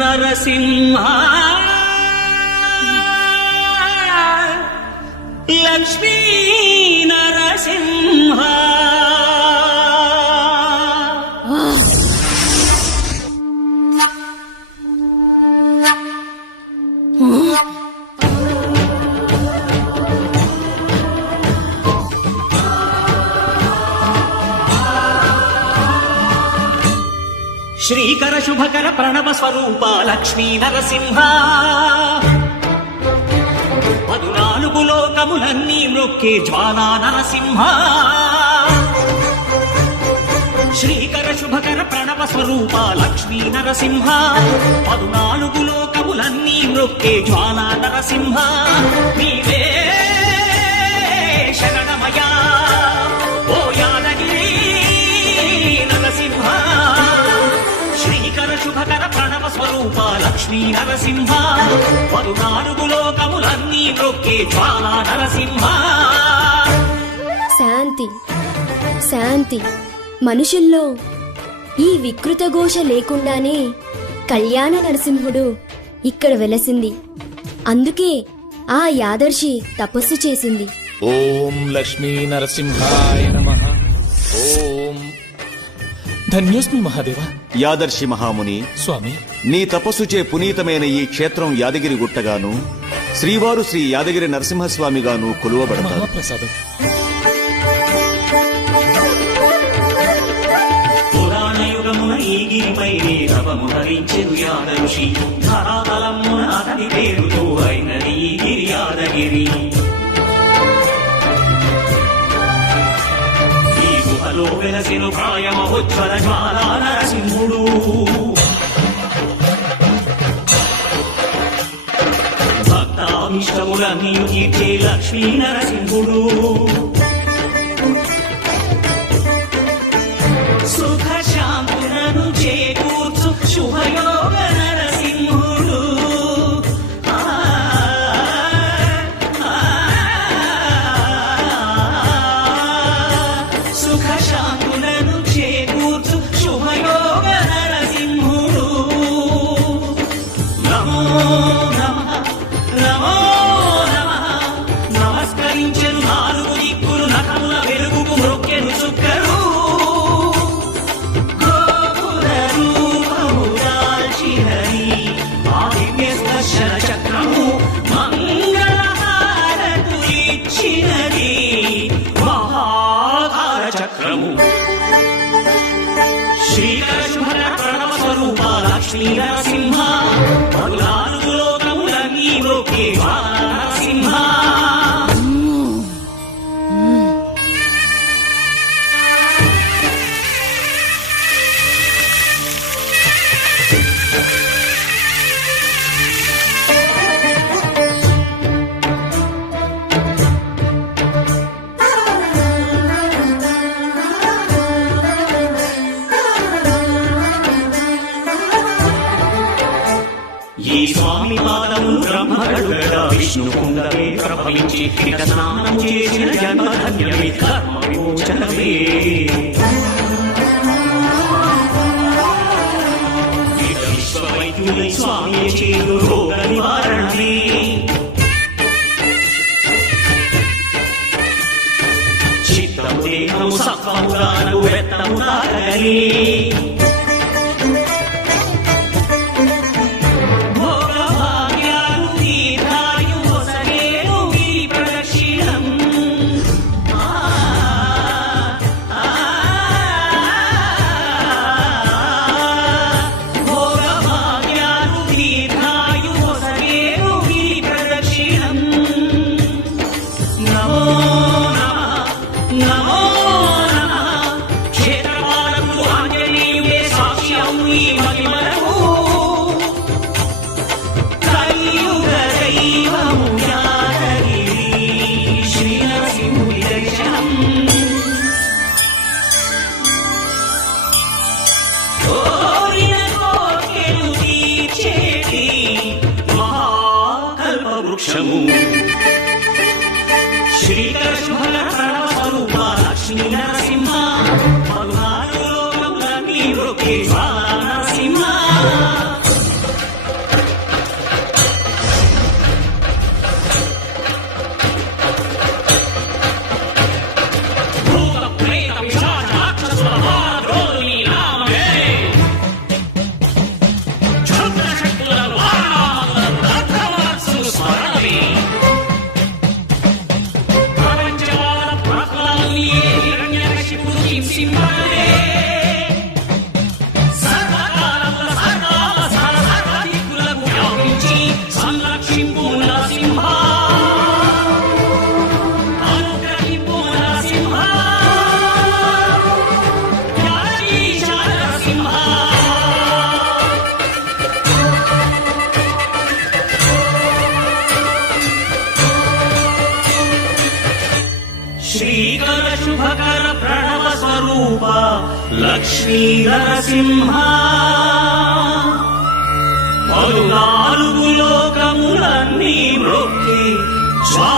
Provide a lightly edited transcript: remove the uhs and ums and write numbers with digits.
నరసింహ లక్ష్మీ నరసింహ శ్రీకర శుభకర ప్రణవ స్వరూప లక్ష్మీ నరసింహ 14 లోకములన్నీ మ్రొక్కే జ్వాలా నరసింహ శ్రీకర శుభకర ప్రణవ స్వరూప లక్ష్మీ నరసింహ 14 లోకములన్నీ మ్రొక్కే జ్వాలా నరసింహ నీవే శరణమయా ఓ యాదగిరి నరసింహ శ్రీకర శుభకర ప్రణవ స్వరూప లక్ష్మీ నరసింహ 14 లోకములన్నీ మ్రొక్కే జ్వాలా నరసింహ. శాంతి శాంతి మనుషుల్లో ఈ వికృత ఘోష లేకుండానే కళ్యాణ నరసింహుడు ఇక్కడ వెలసింది. అందుకే ఆ యాదర్శి తపస్సు చేసింది. ఓం లక్ష్మీ నరసింహాయ నమః. ఓం ధన్యోస్మి మహాదేవ. యాదర్శి మహాముని స్వామి, నీ తపస్సుచే పునీతమైన ఈ క్షేత్రం యాదగిరి గుట్టగాను శ్రీవారు శ్రీ యాదగిరి నరసింహస్వామిగాను కొలువబడతారు. మహాప్రసాదం. పురాణయుగమున ఈ గిరిపై రవము ధరించెను యాదర్శి ధరాతలమున అతని పేరుతో అయినది ఈ గిరి యాదగిరి. ఈ గుహలో వెలసెను ప్రాయమహోజ్వల జ్వాలా నరసింహుడు. భక్తాభిష్టములన్నీ తీర్చే లక్ష్మీ నరసింహుడు. సుఖ శాంతులను చేకూర్చు శుభయోగ నరసింహుడు. సుఖ శాంతులను చేకూర్చు శుభయోగ నరసింహుడు. నమో నమః నమో నమః. నమస్కరించెను 4 దిక్కులు నఖముల వెలుగుకు మ్రొక్కెను చుక్కరు. చక్రము మంగళహారతులిచ్చినది మహాకార చక్రము. శ్రీకర శుభకర ప్రణవ స్వరూప లక్ష్మీ నరసింహ 14 లోకములన్నీ మ్రొక్కే జ్వాలా నరసింహ. ఈ స్వామి పాదములు బ్రహ్మగడుగడ విష్ణు కుండమే ప్రభవించి ఇక స్నానము చేసిన జన్మధన్యమే కర్మ విమోచనమే. ఇక విశ్వవైద్యులై స్వామి చేదు రోగ నివారణమే. చిత్తము దేహము సత్వముగాను వెత్తము తాగలే. నమో నమః. క్షేత్రపాలకుడు ఆంజనేయుడే సాక్ష్యం ఈ మహిమలకు. కలియుగ దైవము యాదగిరి శ్రీ నరసింహుడి దర్శనం. కోరిన కోర్కెలు తీర్చేటి మహాకల్ప వృక్షము. శ్రీకర శుభకర ప్రణవ స్వరూప లక్ష్మీ నరసింహ 14 లోకములన్నీ మ్రొక్కే జ్వాలా నరసింహ. శుభకర ప్రణవ స్వరూప లక్ష్మీ నరసింహ పలునాలుగు లోకములన్నీ మ్రొక్కి స్వా